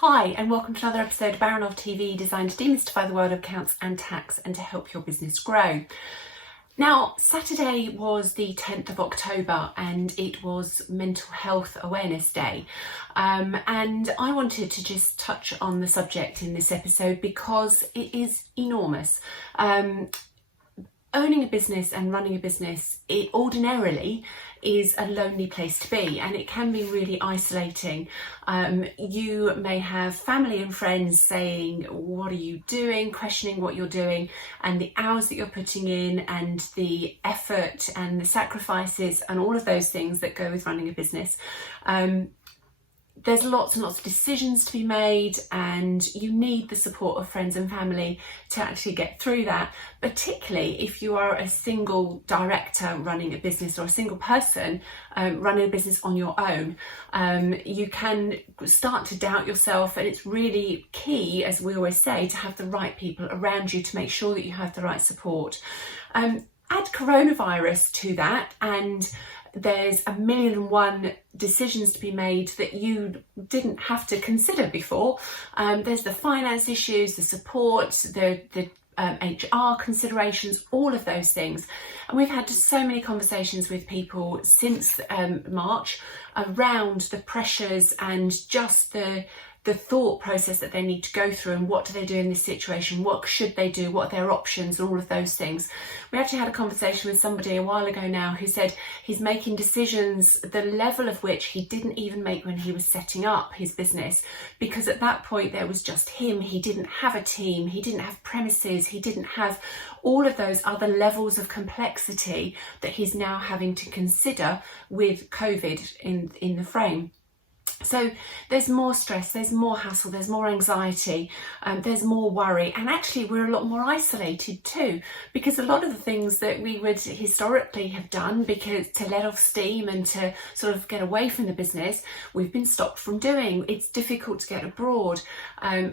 Hi, and welcome to another episode of Baranov TV, designed to demystify the world of accounts and tax and to help your business grow. Now, Saturday was the 10th of October and it was Mental Health Awareness Day. And I wanted to just touch on the subject in this episode because it is enormous. Owning a business and running a business, it ordinarily is a lonely place to be, and it can be really isolating. You may have family and friends saying, what are you doing? Questioning what you're doing and the hours that you're putting in and the effort and the sacrifices and all of those things that go with running a business. There's lots and lots of decisions to be made, and you need the support of friends and family to actually get through that, particularly if you are a single director running a business or a single person running a business on your own. You can start to doubt yourself, and it's really key, as we always say, to have the right people around you to make sure that you have the right support. Add coronavirus to that, and there's 1,000,001 decisions to be made that you didn't have to consider before. There's the finance issues, the support, the HR considerations, all of those things. And we've had so many conversations with people since March around the pressures and just the thought process that they need to go through, and what do they do in this situation, what should they do, what are their options, and all of those things. We actually had a conversation with somebody a while ago now who said he's making decisions the level of which he didn't even make when he was setting up his business, because at that point there was just him. He didn't have a team, he didn't have premises, he didn't have all of those other levels of complexity that he's now having to consider with COVID in the frame. So there's more stress, there's more hassle, there's more anxiety, there's more worry, and actually we're a lot more isolated too, because a lot of the things that we would historically have done because to let off steam and to sort of get away from the business, we've been stopped from doing. It's difficult to get abroad.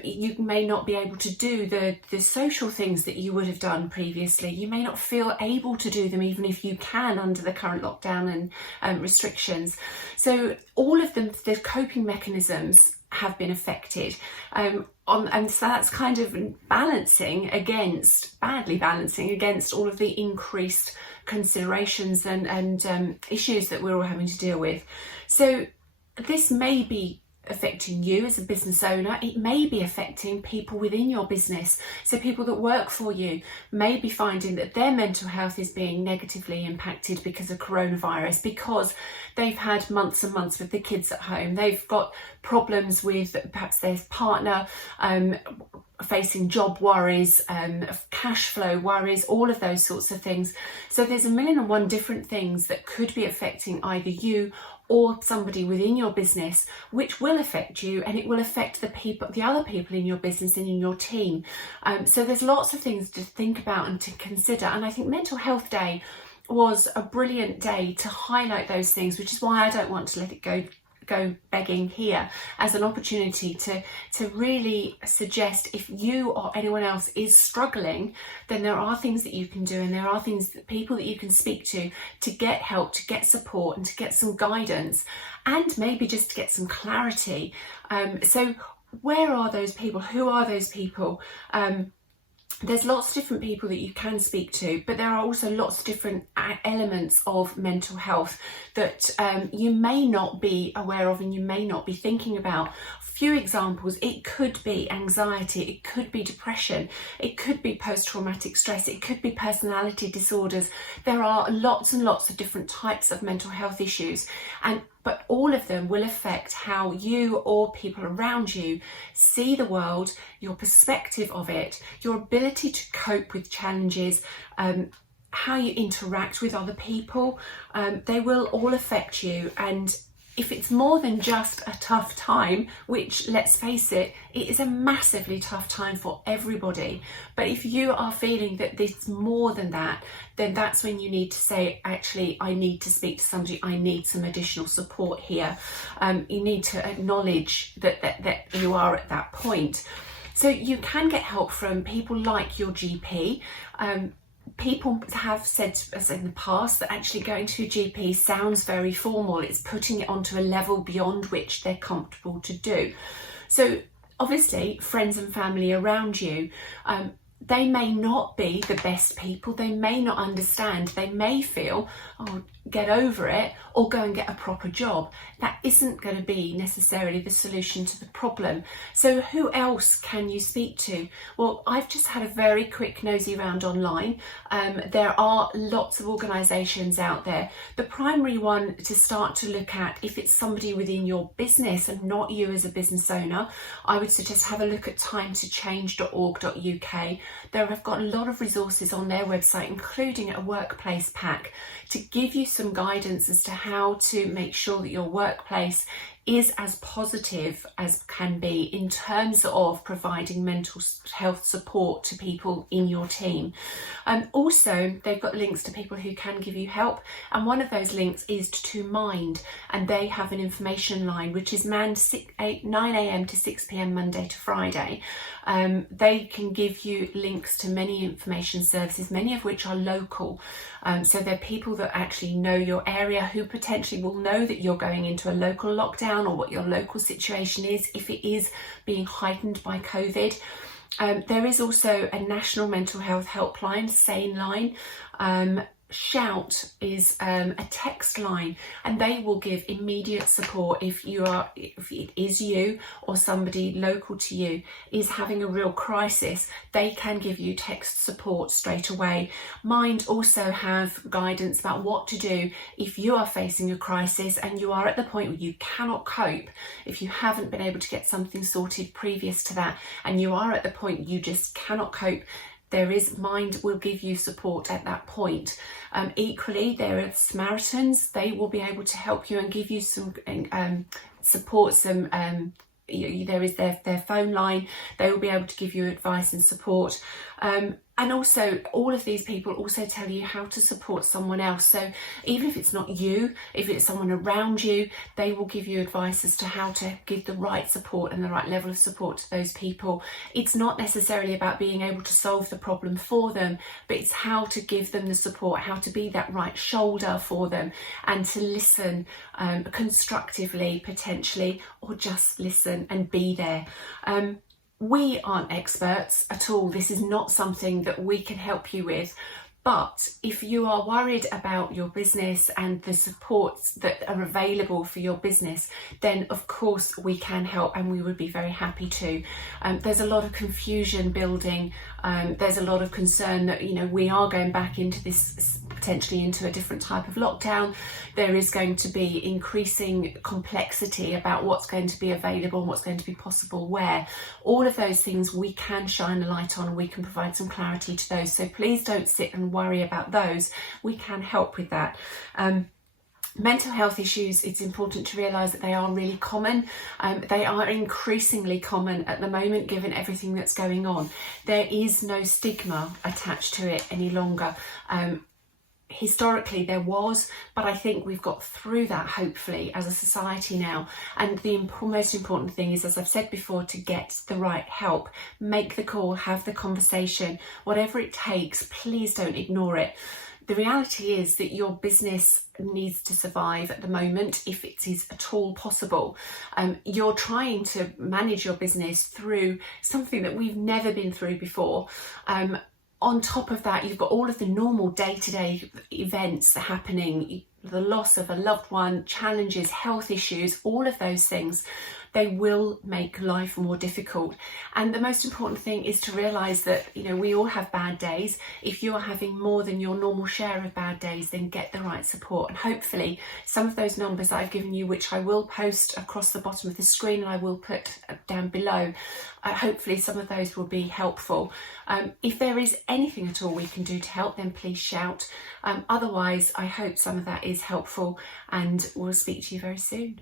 You may not be able to do the social things that you would have done previously. You may not feel able to do them even if you can under the current lockdown and restrictions. So all of them, the coping mechanisms have been affected, and so that's kind of badly balancing against all of the increased considerations and issues that we're all having to deal with. So this may be affecting you as a business owner. It may be affecting people within your business. So people that work for you may be finding that their mental health is being negatively impacted because of coronavirus, because they've had months and months with the kids at home. They've got problems with perhaps their partner, facing job worries, cash flow worries, all of those sorts of things. So there's 1,000,001 different things that could be affecting either you or somebody within your business, which will affect you, and it will affect the other people in your business and in your team. So there's lots of things to think about and to consider. And I think Mental Health Day was a brilliant day to highlight those things, which is why I don't want to let it go begging here, as an opportunity to really suggest, if you or anyone else is struggling, then there are things that you can do, and there are people that you can speak to get help, to get support, and to get some guidance, and maybe just to get some clarity. So where are those people? Who are those people? There's lots of different people that you can speak to, but there are also lots of different elements of mental health that you may not be aware of and you may not be thinking about. Few examples: it could be anxiety, it could be depression, it could be post-traumatic stress, it could be personality disorders. There are lots and lots of different types of mental health issues, but all of them will affect how you or people around you see the world, your perspective of it, your ability to cope with challenges, how you interact with other people. They will all affect you. And if it's more than just a tough time, which, let's face it, it is a massively tough time for everybody, but if you are feeling that it's more than that, then that's when you need to say, actually, I need to speak to somebody, I need some additional support here. You need to acknowledge that you are at that point. So you can get help from people like your GP. People have said in the past that actually going to a GP sounds very formal. It's putting it onto a level beyond which they're comfortable to do. So Obviously, friends and family around you, they may not be the best people, they may not understand, they may feel, oh, get over it or go and get a proper job. That isn't going to be necessarily the solution to the problem. So who else can you speak to? Well, I've just had a very quick nosy round online. There are lots of organisations out there. The primary one to start to look at, if it's somebody within your business and not you as a business owner, I would suggest have a look at timetochange.org.uk. They've got a lot of resources on their website, including a workplace pack, to give you some guidance as to how to make sure that your workplace is as positive as can be in terms of providing mental health support to people in your team. Also, they've got links to people who can give you help, and one of those links is to Mind, and they have an information line which is manned 9 a.m. to 6 p.m. Monday to Friday. They can give you links to many information services, many of which are local. So they're people that actually know your area, who potentially will know that you're going into a local lockdown or what your local situation is if it is being heightened by COVID. There is also a national mental health helpline, Saneline. Shout is a text line, and they will give immediate support if it is you or somebody local to you is having a real crisis. They can give you text support straight away. Mind also have guidance about what to do if you are facing a crisis and you are at the point where you cannot cope, if you haven't been able to get something sorted previous to that and you are at the point you just cannot cope. There is Mind will give you support at that point. Equally, there are Samaritans. They will be able to help you and give you some support. There is their phone line. They will be able to give you advice and support. And also, all of these people also tell you how to support someone else. So even if it's not you, if it's someone around you, they will give you advice as to how to give the right support and the right level of support to those people. It's not necessarily about being able to solve the problem for them, but it's how to give them the support, how to be that right shoulder for them, and to listen constructively, potentially, or just listen and be there. We aren't experts at all. This is not something that we can help you with. But if you are worried about your business and the supports that are available for your business, then of course we can help, and we would be very happy to. There's a lot of confusion building. There's a lot of concern that, we are going back into this, potentially into a different type of lockdown. There is going to be increasing complexity about what's going to be available and what's going to be possible where. All of those things we can shine a light on, and we can provide some clarity to those. So please don't sit and worry about those. We can help with that. Mental health issues, it's important to realise that they are really common. They are increasingly common at the moment, given everything that's going on. There is no stigma attached to it any longer. Historically there was, but I think we've got through that, hopefully, as a society now. And the most important thing is, as I've said before, to get the right help. Make the call, have the conversation, whatever it takes. Please don't ignore it. The reality is that your business needs to survive at the moment, if it is at all possible. You're trying to manage your business through something that we've never been through before. On top of that, you've got all of the normal day-to-day events happening, the loss of a loved one, challenges, health issues, all of those things. They will make life more difficult. And the most important thing is to realise that, we all have bad days. If you are having more than your normal share of bad days, then get the right support. And hopefully some of those numbers that I've given you, which I will post across the bottom of the screen and I will put down below, hopefully some of those will be helpful. If there is anything at all we can do to help, then please shout. Otherwise, I hope some of that is helpful, and we'll speak to you very soon.